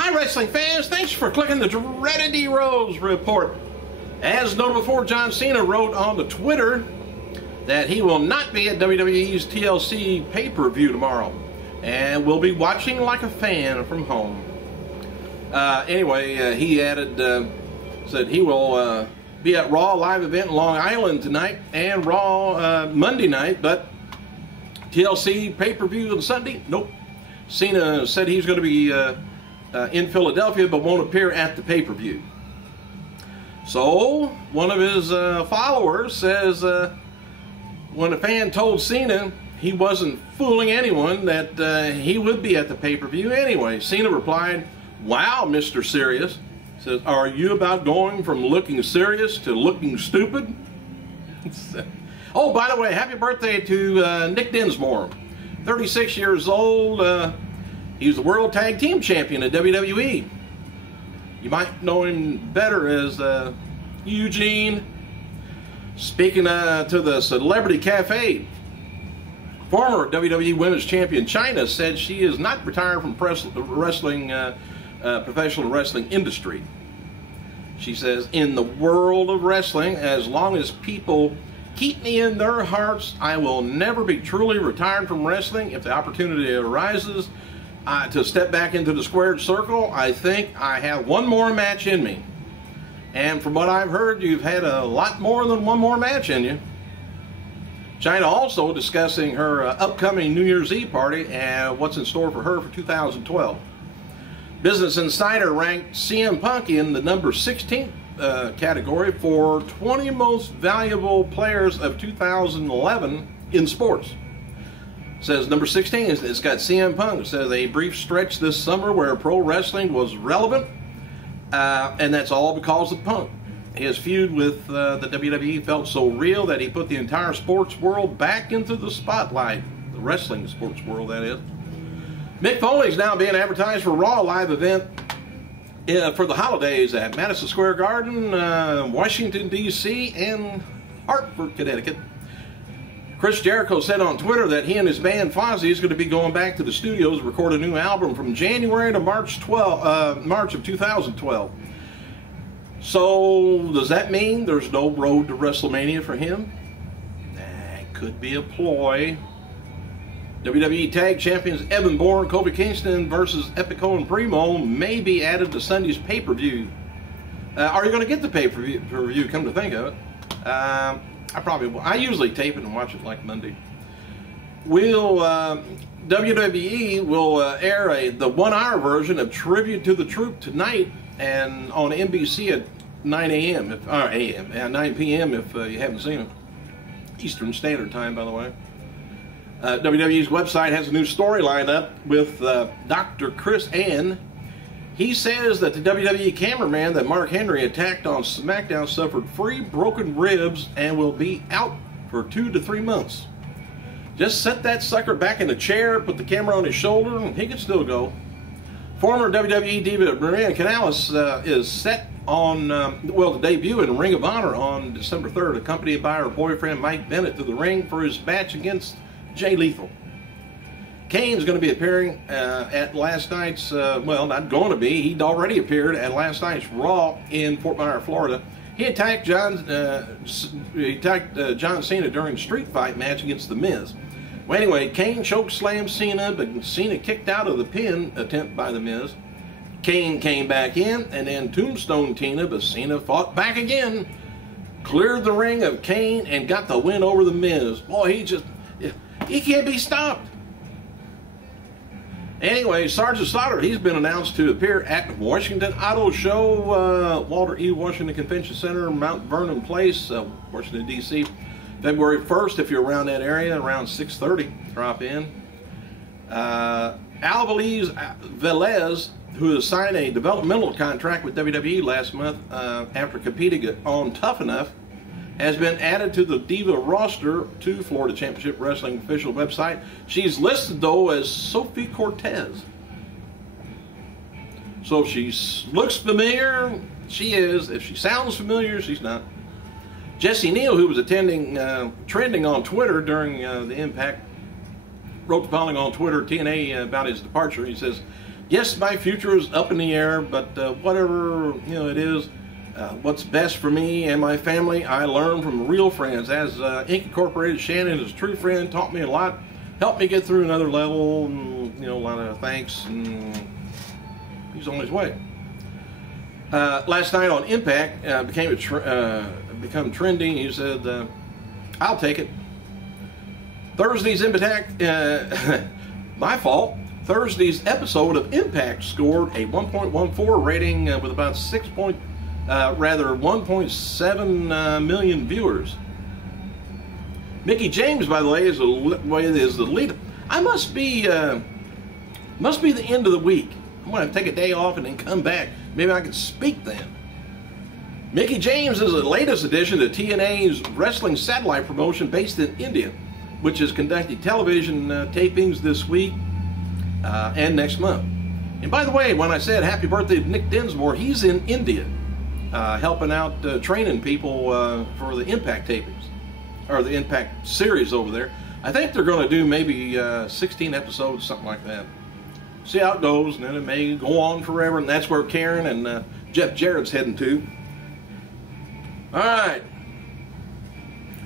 Hi, wrestling fans. Thanks for clicking the dreaded D-Rose report. As noted before, John Cena wrote on the Twitter that he will not be at WWE's TLC pay-per-view tomorrow and will be watching like a fan from home. Anyway, he added, said he will be at Raw live event in Long Island tonight and Raw Monday night, but TLC pay-per-view on Sunday? Nope. Cena said he's going to be in Philadelphia but won't appear at the pay-per-view. So, one of his followers says when a fan told Cena he wasn't fooling anyone, that he would be at the pay-per-view anyway. Cena replied, "Wow, Mr. Serious." Says, "Are you about going from looking serious to looking stupid?" Oh, by the way, happy birthday to Nick Dinsmore. 36 years old. He's the World Tag Team Champion at WWE. You might know him better as Eugene. Speaking to the Celebrity Cafe, former WWE Women's Champion Chyna said she is not retired from wrestling, professional wrestling industry. She says, "In the world of wrestling, as long as people keep me in their hearts, I will never be truly retired from wrestling. If the opportunity arises to step back into the squared circle, I think I have one more match in me." And from what I've heard, you've had a lot more than one more match in you. Chyna also discussing her upcoming New Year's Eve party and what's in store for her for 2012. Business Insider ranked CM Punk in the number 16 category for 20 most valuable players of 2011 in sports. Says number 16 it's got CM Punk. It says a brief stretch this summer where pro wrestling was relevant, and that's all because of Punk. His feud with the WWE felt so real that he put the entire sports world back into the spotlight. The wrestling sports world, that is. Mick Foley's now being advertised for a Raw live event for the holidays at Madison Square Garden, Washington, D.C., and Hartford, Connecticut. Chris Jericho said on Twitter that he and his band Fozzy is going to be going back to the studios to record a new album from January to March of 2012. So, does that mean there's no road to WrestleMania for him? Nah, it could be a ploy. WWE Tag Champions Evan Bourne, Kofi Kingston versus Epico and Primo may be added to Sunday's pay-per-view. Are you going to get the pay-per-view, come to think of it? I probably will. I usually tape it and watch it like Monday. WWE will air the 1-hour version of Tribute to the Troop tonight and on NBC at 9 a.m. At 9 p.m. if you haven't seen it. Eastern Standard Time, by the way. WWE's website has a new story lined up with Dr. Chris Ann. He says that the WWE cameraman that Mark Henry attacked on SmackDown suffered 3 broken ribs and will be out for 2 to 3 months. Just set that sucker back in the chair, put the camera on his shoulder, and he can still go. Former WWE diva Maria Kanellis is set on, to debut in Ring of Honor on December 3rd, accompanied by her boyfriend Mike Bennett to the ring for his match against Jay Lethal. Kane's going to be appearing at last night's, not going to be, he'd already appeared at last night's Raw in Fort Myers, Florida. He attacked John Cena during a street fight match against The Miz. Well, anyway, Kane chokeslammed Cena, but Cena kicked out of the pin attempt by The Miz. Kane came back in and then tombstone Tina, but Cena fought back again, cleared the ring of Kane, and got the win over The Miz. Boy, he can't be stopped. Anyway, Sergeant Slaughter, he's been announced to appear at Washington Auto Show, Walter E. Washington Convention Center, Mount Vernon Place, Washington, D.C., February 1st, if you're around that area, around 6:30, drop in. Alvarez Velez, who has signed a developmental contract with WWE last month after competing on Tough Enough, has been added to the Diva roster to Florida Championship Wrestling official website. She's listed, though, as Sophie Cortez. So if she looks familiar, she is. If she sounds familiar, she's not. Jesse Neal, who was trending on Twitter during the Impact, wrote the following on Twitter, TNA, about his departure. He says, Yes, my future is up in the air, but whatever it is, what's best for me and my family, I learned from real friends. As Inc. Incorporated, Shannon is a true friend, taught me a lot, helped me get through another level, and a lot of thanks, and he's on his way. Last night on Impact, become trending. He said, "I'll take it." Thursday's Impact, my fault. Thursday's episode of Impact scored a 1.14 rating with about 1.7 million viewers. Mickey James, by the way, is the lead. I must be the end of the week. I'm going to take a day off and then come back. Maybe I can speak then. Mickey James is the latest addition to TNA's wrestling satellite promotion based in India, which is conducting television tapings this week and next month. And by the way, when I said happy birthday to Nick Dinsmore, he's in India helping out training people for the Impact tapings, or the Impact series over there. I think they're going to do maybe 16 episodes, something like that. See how it goes, and then it may go on forever, and that's where Karen and Jeff Jarrett's heading to. All right.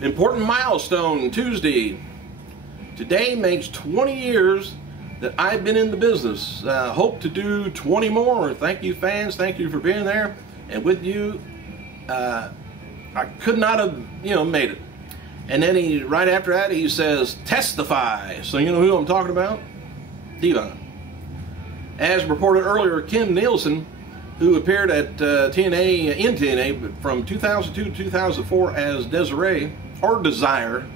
Important milestone Tuesday. Today makes 20 years that I've been in the business. Hope to do 20 more. Thank you, fans. Thank you for being there. And with you, I could not have, made it. And then right after that, he says, testify. So you know who I'm talking about? Devon. As reported earlier, Kim Nielsen, who appeared at TNA from 2002 to 2004 as Desire,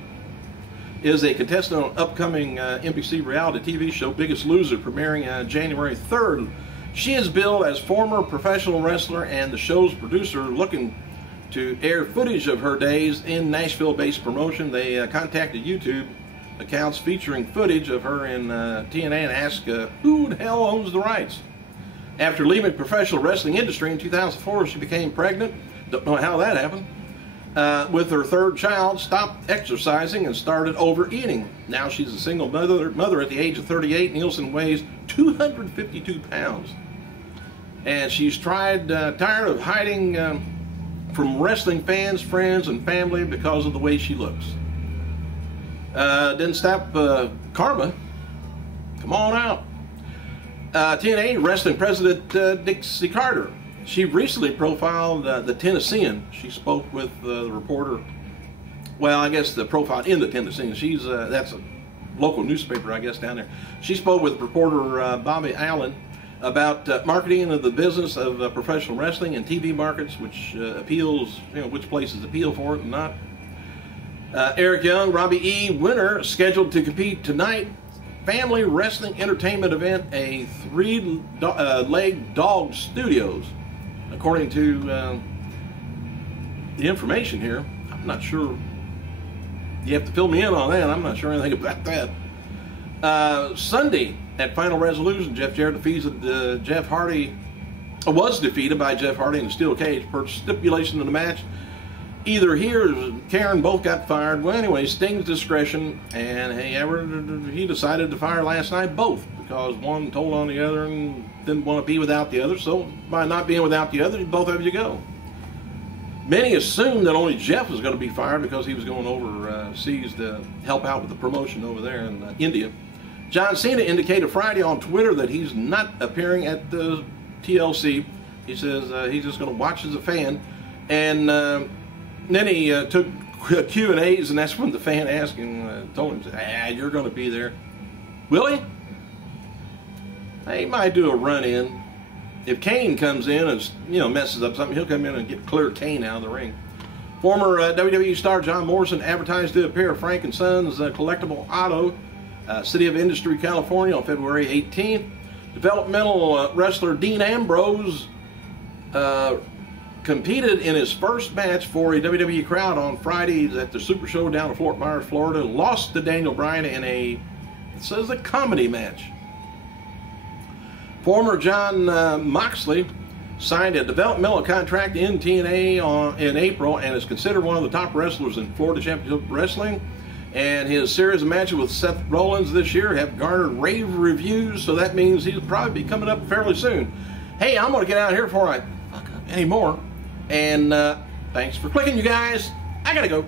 is a contestant on upcoming NBC reality TV show Biggest Loser, premiering January 3rd. She is billed as former professional wrestler and the show's producer, looking to air footage of her days in Nashville-based promotion. They contacted YouTube accounts featuring footage of her in TNA and asked who the hell owns the rights. After leaving the professional wrestling industry in 2004, she became pregnant. Don't know how that happened. With her third child, stopped exercising and started overeating. Now she's a single mother at the age of 38. Nielsen weighs 252 pounds. And she's tired of hiding from wrestling fans, friends, and family because of the way she looks. Didn't stop karma. Come on out. TNA wrestling president Dixie Carter. She recently profiled the Tennessean. She spoke with the reporter. Well, I guess the profile in the Tennessean. She's that's a local newspaper, I guess, down there. She spoke with reporter Bobby Allen about marketing of the business of professional wrestling and TV markets, which appeals, which places appeal for it and not. Eric Young, Robbie E. winner, scheduled to compete tonight. Family wrestling entertainment event, a three-leg dog studios. According to the information here, I'm not sure. You have to fill me in on that. I'm not sure anything about that. Sunday at Final Resolution, Jeff Jarrett defeated Jeff Hardy. Was defeated by Jeff Hardy in a steel cage per stipulation of the match. Either he or Karen both got fired. Well, anyway, Sting's discretion, and he decided to fire last night both because one told on the other and didn't want to be without the other. So by not being without the other, both of you go. Many assumed that only Jeff was going to be fired because he was going overseas to help out with the promotion over there in India. John Cena indicated Friday on Twitter that he's not appearing at the TLC. He says he's just going to watch as a fan. And then he took Q&As, and that's when the fan asked him, told him, you're going to be there. Will he? He might do a run-in. If Kane comes in and messes up something, he'll come in and clear Kane out of the ring. Former WWE star John Morrison advertised to appear at Frank & Son's collectible auto, City of Industry, California on February 18th. Developmental wrestler Dean Ambrose competed in his first match for a WWE crowd on Friday at the Super Show down in Fort Myers, Florida. Lost to Daniel Bryan in a comedy match. Former John Moxley signed a developmental contract in TNA in April and is considered one of the top wrestlers in Florida Championship Wrestling. And his series of matches with Seth Rollins this year have garnered rave reviews, so that means he'll probably be coming up fairly soon. Hey, I'm going to get out of here before I fuck up anymore. And thanks for clicking, you guys. I got to go.